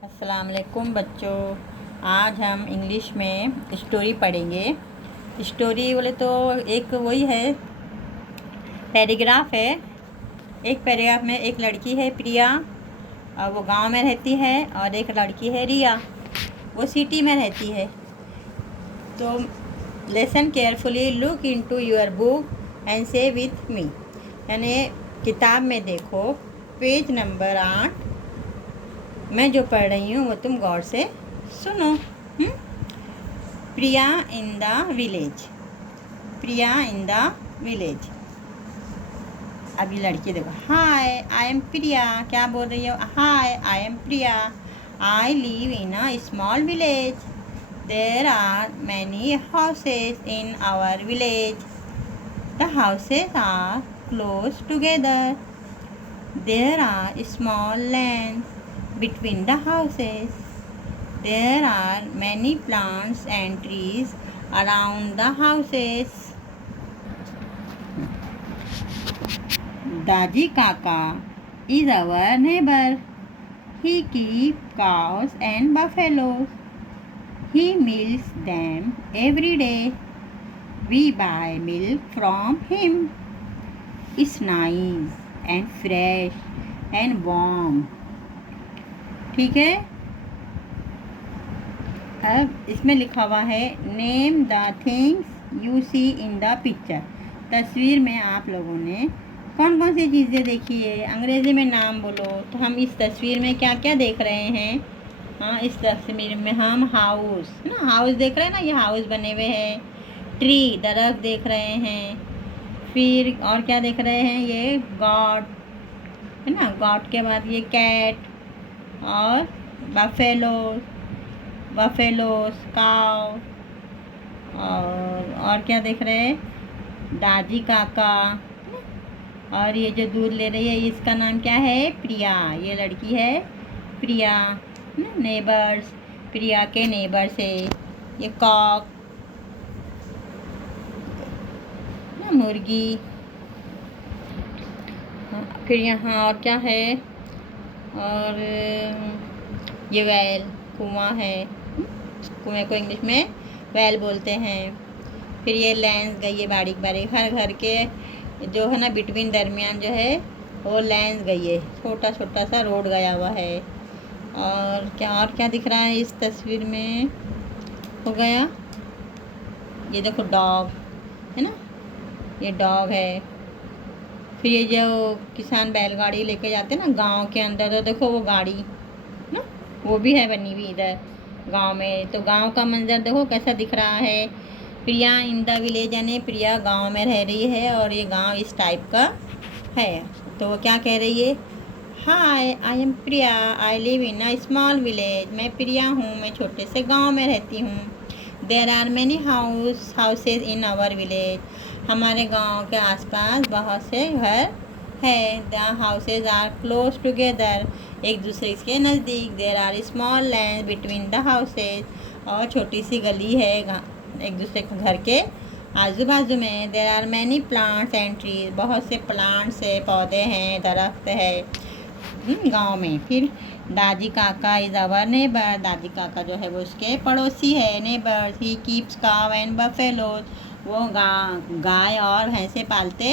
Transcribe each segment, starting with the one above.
अस्सलाम वालेकुम बच्चों। आज हम इंग्लिश में स्टोरी पढ़ेंगे। स्टोरी बोले तो एक वही है, पैराग्राफ है। एक पैराग्राफ में एक लड़की है प्रिया, और वो गांव में रहती है, और एक लड़की है रिया, वो सिटी में रहती है। तो lesson carefully, look into your book and say with मी, यानी किताब में देखो, पेज नंबर 8। मैं जो पढ़ रही हूँ वो तुम गौर से सुनो। Priya in the village. Priya in the village. अभी लड़की देखो, हाय आई एम प्रिया। क्या बोल रही हो? Hi I am Priya. I live in a small village. There are many houses in our village. The houses are close together. There are small lands between the houses. There are many plants and trees around the houses. Daji Kaka is our neighbor. He keeps cows and buffaloes. He milks them every day. We buy milk from him. It's nice and fresh and warm. ठीक है। अब इसमें लिखा हुआ है, name the things you see in the picture. तस्वीर में आप लोगों ने कौन कौन सी चीज़ें देखी है? अंग्रेज़ी में नाम बोलो। तो हम इस तस्वीर में क्या क्या देख रहे हैं? हाँ, इस तस्वीर में हम हाउस, है ना, हाउस देख रहे हैं ना, ये हाउस बने हुए हैं। ट्री, दरख्त देख रहे हैं। फिर और क्या देख रहे हैं? ये गॉट, है ना, गॉट के बाद ये कैट, और बफेलोस, काव, और क्या देख रहे हैं? दादी काका। और ये जो दूध ले रही है इसका नाम क्या है? प्रिया। ये लड़की है प्रिया। नेबर्स, प्रिया के नेबर्स है। ये कॉक, मुर्गी। फिर यहाँ और क्या है? और ये वेल, कुआं है। कुएं को इंग्लिश में वेल बोलते हैं। फिर ये लेंस गई है, बारीक बारीक, हर घर के जो है ना बिटवीन, दरमियान जो है वो लेंस गई है, छोटा छोटा सा रोड गया हुआ है। और क्या दिख रहा है इस तस्वीर में? हो गया, ये देखो डॉग, है ना, ये डॉग है। फिर ये जो किसान बैलगाड़ी लेके जाते हैं ना गांव के अंदर, तो देखो वो गाड़ी ना, वो भी है बनी हुई इधर गांव में। तो गांव का मंजर देखो कैसा दिख रहा है। प्रिया इन द विलेज, यानी प्रिया गांव में रह रही है, और ये गांव इस टाइप का है। तो वो क्या कह रही है? Hi I am Priya, I live in a small village. मैं प्रिया हूँ, मैं छोटे से गांव में रहती हूँ। There are many houses in our village. हमारे गांव के आसपास बहुत से घर हैं। The houses are close together, एक दूसरे के नज़दीक। There are small land between the houses, और छोटी सी गली है एक दूसरे के घर के आजू बाजू में। There are many plants and trees, बहुत से प्लांट्स है, पौधे हैं, दरख्त है गांव में। फिर दादी काका इज़ अवर नेबर, दादी काका जो है वो उसके पड़ोसी है। Neighbours, he keeps cow and buffaloes, वो गाय और भैंसे पालते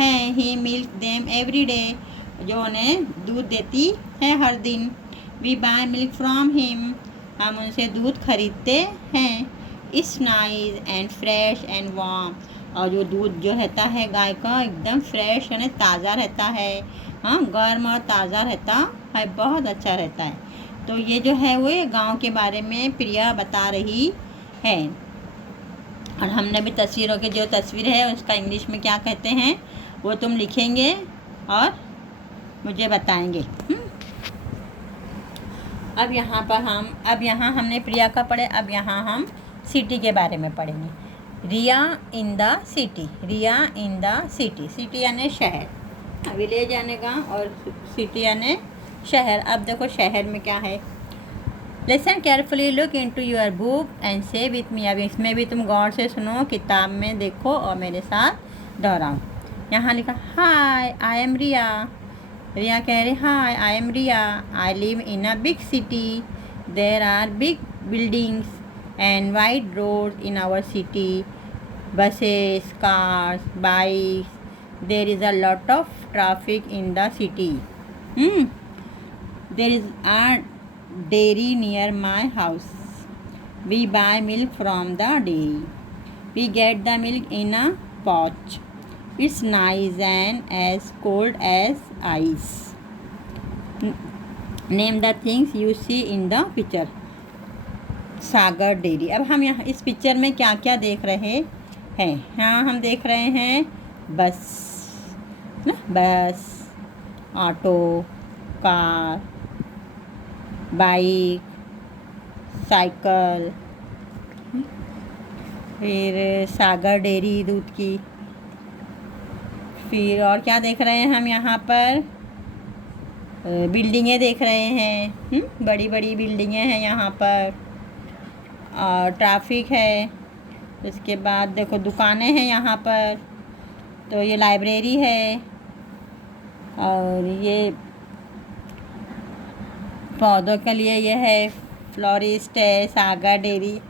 हैं। He milk them every day, जो उन्हें दूध देती है हर दिन। We buy milk from him, हम उनसे दूध खरीदते हैं। It's nice and fresh and warm, और जो दूध जो रहता है गाय का एकदम फ्रेश यानी ताज़ा रहता है। हाँ, गर्म और ताज़ा रहता है, बहुत अच्छा रहता है। तो ये जो है वो गांव के बारे में प्रिया बता रही है। और हमने भी तस्वीरों की जो तस्वीर है उसका इंग्लिश में क्या कहते हैं वो तुम लिखेंगे और मुझे बताएंगे। अब यहाँ हमने प्रिया का पढ़े। अब यहाँ हम सिटी के बारे में पढ़ेंगे। Riya in the city. Riya in the city, city यानी शहर, विलेज यानी गाँव, और सिटी यानी शहर। अब देखो शहर में क्या है। Lesson carefully, look into your book and say with मी। अब इसमें भी तुम गौर से सुनो, किताब में देखो और मेरे साथ दोहराओ। यहाँ लिखा, हाय आई एम रिया, रिया कह रही hi I am Riya, I live in a big city, there are big buildings and wide road in our city, buses, cars, bikes. There is a lot of traffic in the city. Hmm. There is a dairy near my house. We buy milk from the dairy. We get the milk in a pouch. It's nice and as cold as ice. Name the things you see in the picture. Sagar dairy. अब हम यहाँ इस picture में क्या क्या देख रहे हैं? यहाँ हम देख रहे हैं बस ना, बस, ऑटो, कार, बाइक, साइकिल, फिर सागर डेयरी दूध की। फिर और क्या देख रहे हैं हम यहाँ पर? बिल्डिंगें देख रहे हैं, बड़ी बड़ी बिल्डिंगें हैं यहाँ पर, और ट्रैफिक है। उसके बाद देखो दुकानें हैं यहाँ पर, तो ये लाइब्रेरी है, और ये पौधों के लिए ये है फ्लोरिस्ट है, सागर डेयरी।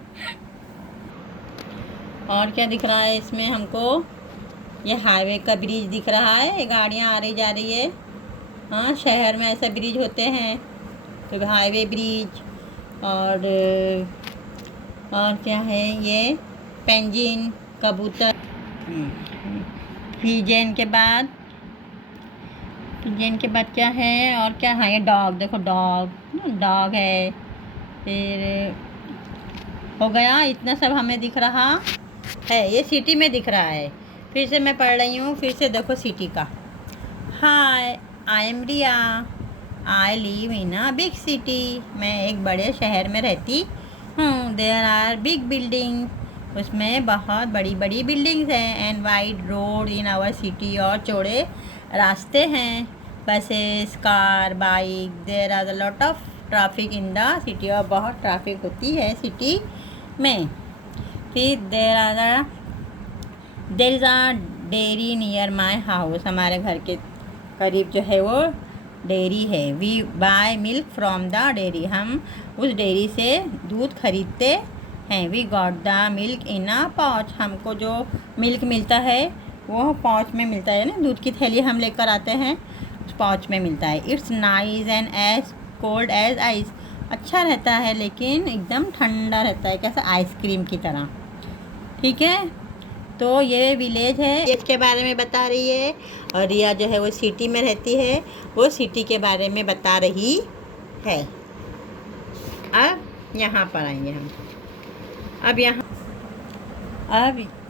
और क्या दिख रहा है इसमें हमको? ये हाईवे का ब्रिज दिख रहा है, ये गाड़ियाँ आ रही जा रही है। हाँ, शहर में ऐसा ब्रिज होते हैं, तो हाईवे ब्रिज। और क्या है ये? पेंजिन, कबूतर। पिजन के बाद क्या है? और क्या? हाँ, ये डॉग, देखो डॉग है। फिर हो गया, इतना सब हमें दिख रहा है। ये सिटी में दिख रहा है। फिर से मैं पढ़ रही हूँ, फिर से देखो सिटी का। Hi I am Riya, I live in a big city. मैं एक बड़े शहर में रहती हूँ। देयर आर बिग बिल्डिंग, उसमें बहुत बड़ी बड़ी बिल्डिंग्स हैं। And wide road in our city, और चौड़े रास्ते हैं। Buses, car, bike. There are a lot of traffic in the city, और बहुत ट्रैफिक होती है सिटी में। फिर there is a dairy near my house, हमारे घर के करीब जो है वो डेयरी है। We buy milk from the dairy, हम उस डेयरी से दूध खरीदते हैं। We got the milk in a pouch, हमको जो मिल्क मिलता है वो पाउच में मिलता है ना, दूध की थैली हम लेकर आते हैं, उस पाउच में मिलता है। It's nice and as cold as ice, अच्छा रहता है लेकिन एकदम ठंडा रहता है, कैसा आइसक्रीम की तरह। ठीक है, तो ये विलेज है, इसके बारे में बता रही है। और रिया जो है वो सिटी में रहती है, वो सिटी के बारे में बता रही है। अब यहाँ पर आएंगे हम। अब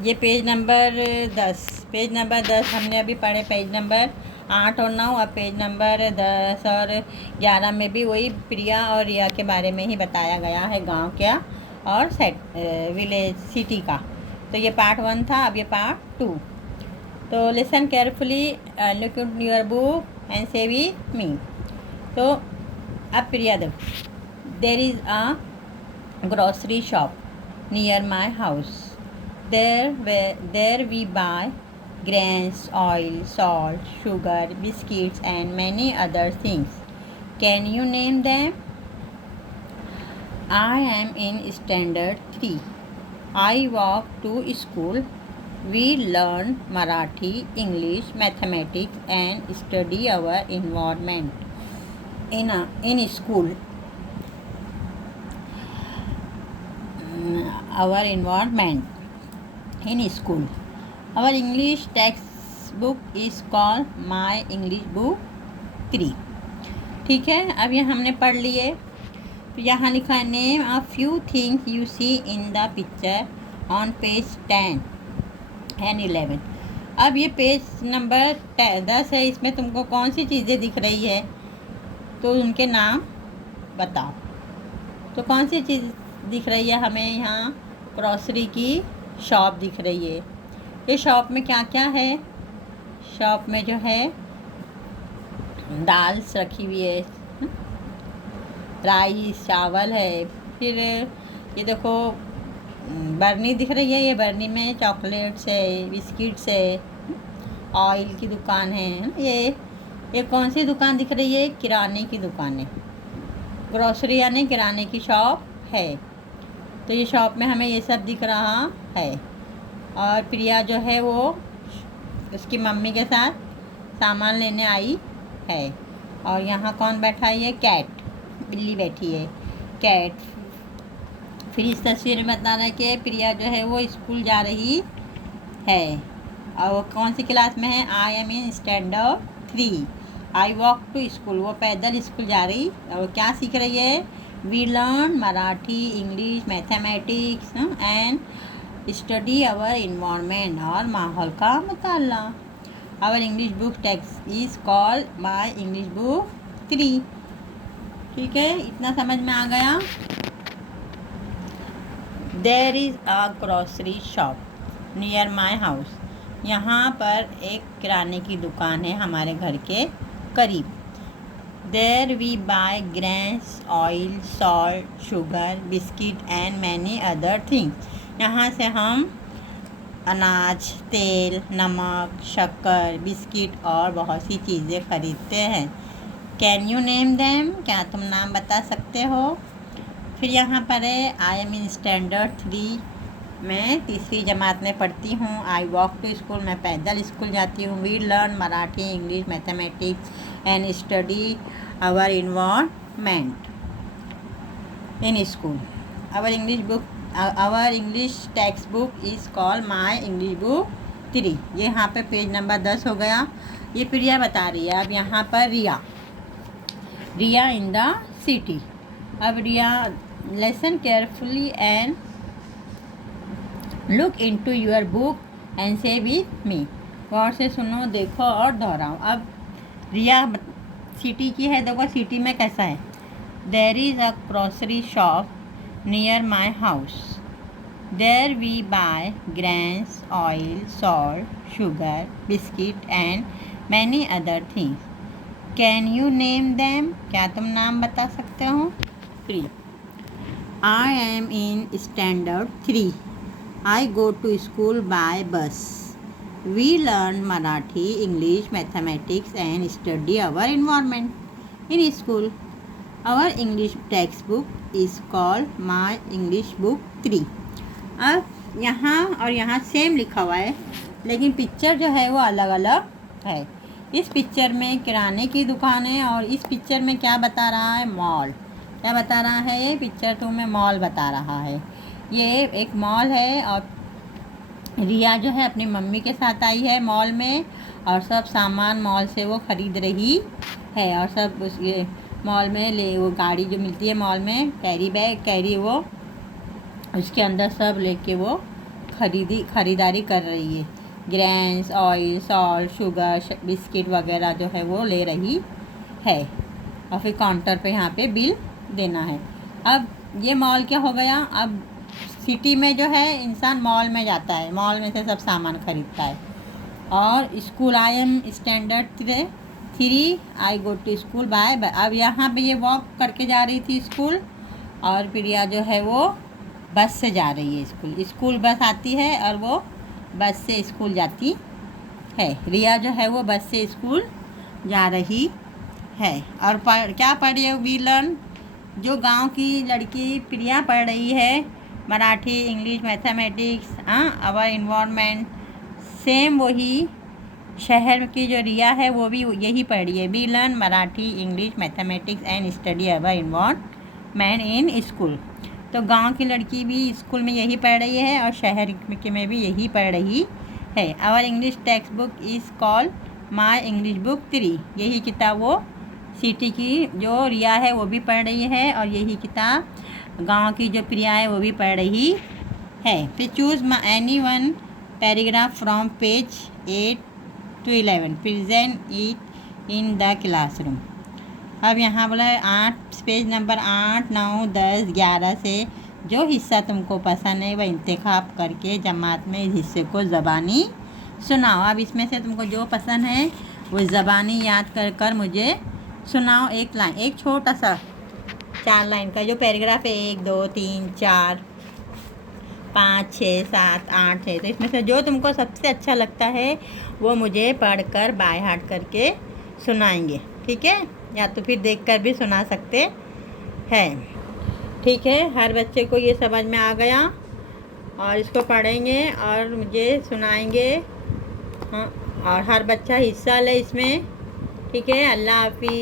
ये पेज नंबर 10 हमने अभी पढ़े, पेज नंबर 8 और 9। अब पेज नंबर 10 और 11 में भी वही प्रिया और रिया के बारे में ही बताया गया है, गांव क्या और विलेज सिटी का। तो ये पार्ट 1 था, अब ये पार्ट 2। तो listen carefully, look at your book and say with me. तो अब प्रिया देखो, there is a grocery shop near my house. There we buy grains, oil, salt, sugar, biscuits and many other things. Can you name them? I am in standard 3. I walk to school. We learn Marathi, English, mathematics and study our environment in school. Our environment in school. Our English textbook is called My English Book 3. ठीक है, अब ये हमने पढ़ लिए। तो यहाँ लिखा है name a few things you see in the picture on page 10 and 11। अब ये पेज नंबर 10 है, इसमें तुमको कौन सी चीज़ें दिख रही है, तो उनके नाम बताओ। तो कौन सी चीज़ दिख रही है हमें? यहाँ ग्रॉसरी की शॉप दिख रही है। ये शॉप में क्या क्या है? शॉप में जो है दाल रखी हुई है, राइस, चावल है। फिर ये देखो बर्नी दिख रही है, ये बर्नी में चॉकलेट्स है, बिस्किट्स है, ऑयल की दुकान है ना। ये ये कौन सी दुकान दिख रही है? किराने की दुकान है। ग्रोसरी यानी किराने की शॉप है। तो ये शॉप में हमें ये सब दिख रहा है। और प्रिया जो है वो उसकी मम्मी के साथ सामान लेने आई है। और यहाँ कौन बैठा है? ये कैट, बिल्ली बैठी है, कैट। फिर इस तस्वीर में बता रहा है कि प्रिया जो है वो स्कूल जा रही है। और वो कौन सी क्लास में है? I am in standard 3। I walk to school, वो पैदल स्कूल जा रही। और वो क्या सीख रही है? We learn Marathi, English, mathematics and study our environment, और माहौल का मुताला। Our English book text is called my English book 3। ठीक है, इतना समझ में आ गया। There is a grocery shop near my house. यहाँ पर एक किराने की दुकान है हमारे घर के करीब। There we buy grains, oil, salt, sugar, biscuit and many other things. यहाँ से हम अनाज, तेल, नमक, शक्कर, बिस्किट और बहुत सी चीज़ें खरीदते हैं। कैन यू नेम देम, क्या तुम नाम बता सकते हो? फिर यहाँ पर है आई एम इन स्टैंडर्ड 3, मैं तीसरी जमात में पढ़ती हूँ। आई वॉक टू स्कूल, मैं पैदल स्कूल जाती हूँ। We learn Marathi, English, mathematics and study our environment in school. Our English text book is called my English book 3। ये यहाँ पे पेज नंबर 10 हो गया। ये प्रिया बता रही है। अब यहाँ पर रिया इन द सिटी। अब Riya, listen carefully and look into your book and say with me. गौर से सुनो, देखो और दोहराओ। अब रिया सिटी की है, देखो सिटी में कैसा है। There is a grocery shop near my house. There we buy grains, oil, salt, sugar, biscuit and many other things. Can you name them, क्या तुम नाम बता सकते हो? Priya, I am in standard 3। I go to school by bus. We learn Marathi, English, mathematics and study our environment in school. Our English textbook is called My English Book 3. अब यहाँ और यहाँ सेम लिखा हुआ है, लेकिन पिक्चर जो है वो अलग अलग है। इस पिक्चर में किराने की दुकान है और इस पिक्चर में क्या बता रहा है? मॉल। क्या बता रहा है? ये पिक्चर तुम्हें मॉल बता रहा है। ये एक मॉल है और रिया जो है अपनी मम्मी के साथ आई है मॉल में, और सब सामान मॉल से वो ख़रीद रही है। और सब उस ये मॉल में वो गाड़ी जो मिलती है मॉल में, कैरी वो उसके अंदर सब लेके वो ख़रीदारी कर रही है। Grains, oil, salt, sugar, biscuit वगैरह जो है वो ले रही है। और फिर काउंटर पे यहाँ पे बिल देना है। अब ये मॉल क्या हो गया? अब सिटी में जो है इंसान मॉल में जाता है, मॉल में से सब सामान खरीदता है। और school, I am standard 3, I go to school by. अब यहाँ पे ये वॉक करके जा रही थी स्कूल, और प्रिया जो है वो बस से जा रही है स्कूल। स्कूल बस आती है और वो बस से स्कूल जाती है। रिया जो है वो बस से स्कूल जा रही है। और क्या पढ़ रही है? वी लर्न, जो गांव की लड़की प्रिया पढ़ रही है, Marathi, English, mathematics, our environment. Same वही शहर की जो रिया है वो भी यही पढ़ रही है। We learn Marathi, English, mathematics and study our environment in school. तो गांव की लड़की भी स्कूल में यही पढ़ रही है और शहर में भी यही पढ़ रही है। Our English text book is called my English book 3। यही किताब वो सिटी की जो रिया है वो भी पढ़ रही है, और यही किताब गांव की जो प्रिया है वो भी पढ़ रही है। फिर choose any one paragraph from page 8 to 11, present it in the classroom. अब यहाँ बोला है 8, पेज नंबर 8, 9, 10, 11 से जो हिस्सा तुमको पसंद है वह इंतखाब करके जमात में इस हिस्से को ज़बानी सुनाओ। अब इसमें से तुमको जो पसंद है वो ज़बानी याद कर कर मुझे सुनाओ। एक लाइन, एक छोटा सा 4 लाइन का जो पैराग्राफ है, 1, 2, 3, 4, 5, 6, 7, 8 है। तो इसमें से जो तुमको सबसे अच्छा लगता है वो मुझे पढ़कर बाय हार्ट करके सुनाएंगे, ठीक है, या तो फिर देखकर भी सुना सकते हैं। ठीक है, हर बच्चे को ये समझ में आ गया और इसको पढ़ेंगे और मुझे सुनाएंगे। हाँ, और हर बच्चा हिस्सा ले इसमें। ठीक है, अल्लाह हाफिज़।